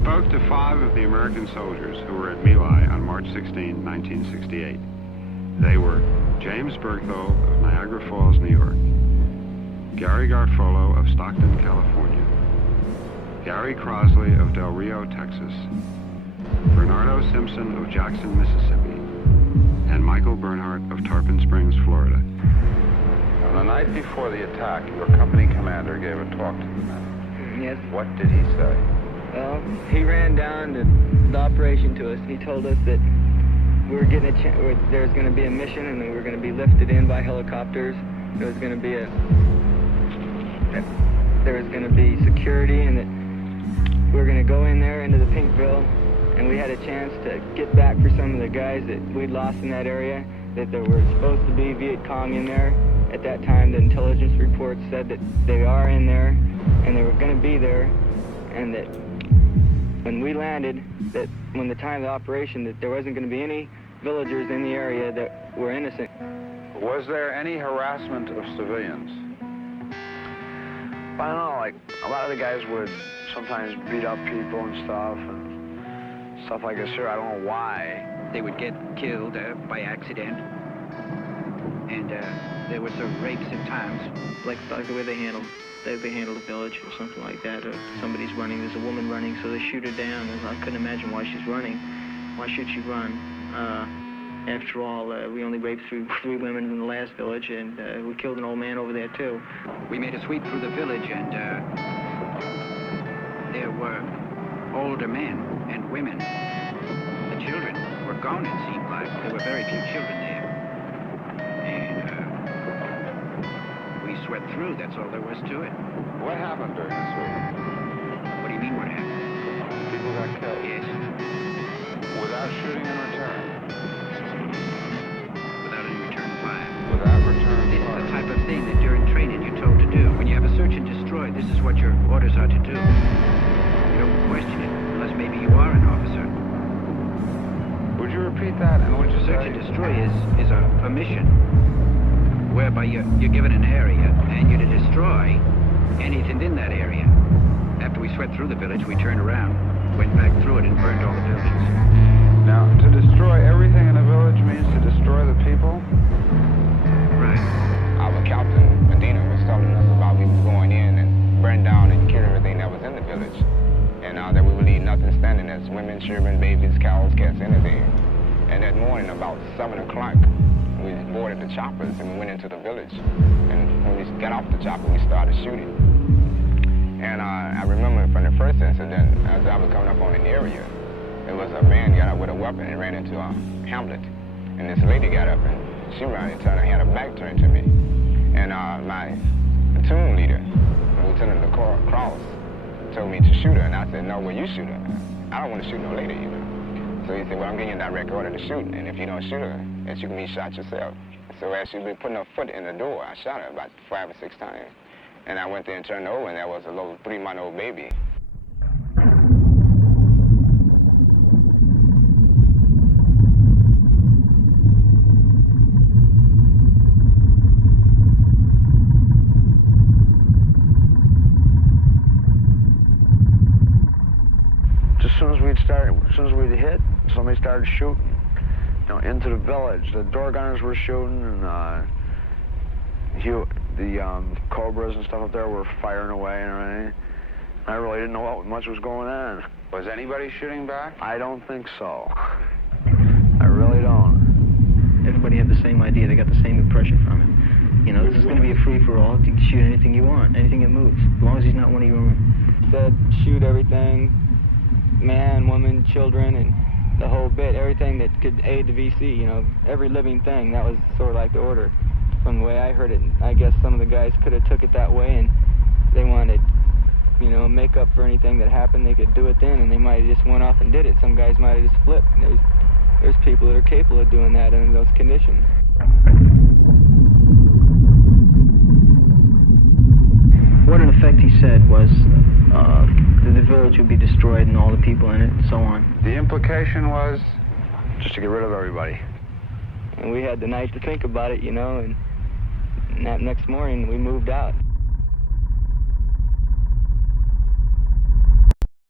spoke to 5 of the American soldiers who were at My Lai on March 16, 1968. They were James Berthoud of Niagara Falls, New York, Gary Garfolo of Stockton, California, Gary Crosley of Del Rio, Texas, Bernardo Simpson of Jackson, Mississippi, and Michael Bernhardt of Tarpon Springs, Florida. On the night before the attack, your company commander gave a talk to the men. Yes. What did he say? Well, he ran down to the operation to us. He told us that we were getting there was going to be a mission, and we were going to be lifted in by helicopters. There was going to be security, and that we were going to go in there into the Pinkville, and we had a chance to get back for some of the guys that we'd lost in that area, that there were supposed to be Viet Cong in there. At that time, the intelligence reports said that they are in there, and they were going to be there, and that when we landed, that when the time of the operation, that there wasn't going to be any villagers in the area that were innocent. Was there any harassment of civilians? I don't know, like, a lot of the guys would sometimes beat up people and stuff like that. Sure, I don't know why. They would get killed by accident, and there were some rapes at times, like the way they handle the village or something like that. Or somebody's running, there's a woman running, so they shoot her down. And I couldn't imagine why she's running. Why should she run? After all, we only raped 3 women in the last village, and we killed an old man over there too. We made a sweep through the village, and there were older men and women. The children were gone, it seemed like. There were very few children there. And we swept through, that's all there was to it. What happened during the sweep? What do you mean, what happened? People got killed? Yes. Without shooting in return? Without any return fire. Without return This is fire? the type of thing that during training you're told to do. When you have a search and destroy, this is what your orders are to do. You don't question it, unless maybe you are an officer. Would you repeat that, and would you Search say... and destroy is a mission, whereby you're given an area, and you're to destroy anything in that area. After we swept through the village, we turned around, went back through it, and burned all the villages. Now, to destroy everything in a village means to destroy the people? Right. Our Captain Medina was telling us about we was going in and burn down and kill everything that was in the village. And that we would leave nothing standing. That's women, children, babies, cows, cats, anything. And that morning, about 7 o'clock, we boarded the choppers and we went into the village. And when we got off the chopper, we started shooting. And I remember from the first incident, as I was coming up on an area, there was a man got up with a weapon and ran into a hamlet. And this lady got up and she ran and turned and had her back turned to me. And my platoon leader, Lieutenant Cross, told me to shoot her. And I said, no, well, you shoot her. I don't want to shoot no lady either. So he said, well, I'm giving you a direct order to shoot. And if you don't shoot her, that you can be shot yourself. So as she was putting her foot in the door, I shot her about 5 or 6 times. And I went there and turned her over, and there was a little 3-month-old baby. As soon as we'd hit, somebody started shooting, into the village. The door gunners were shooting, and the Cobras and stuff up there were firing away and everything. I really didn't know what much was going on. Was anybody shooting back? I don't think so. I really don't. Everybody had the same idea. They got the same impression from it. This is going to be a free-for-all. You can shoot anything you want, anything that moves, as long as he's not one of your own. Said shoot everything, man, woman, children, and the whole bit, everything that could aid the VC, every living thing. That was sort of like the order from the way I heard it. I guess some of the guys could have took it that way, and they wanted, make up for anything that happened. They could do it then, and they might have just went off and did it. Some guys might have just flipped. There's people that are capable of doing that under those conditions. What in effect he said was that the village would be destroyed and all the people in it and so on. The implication was? Just to get rid of everybody. And we had the night to think about it, and that next morning we moved out.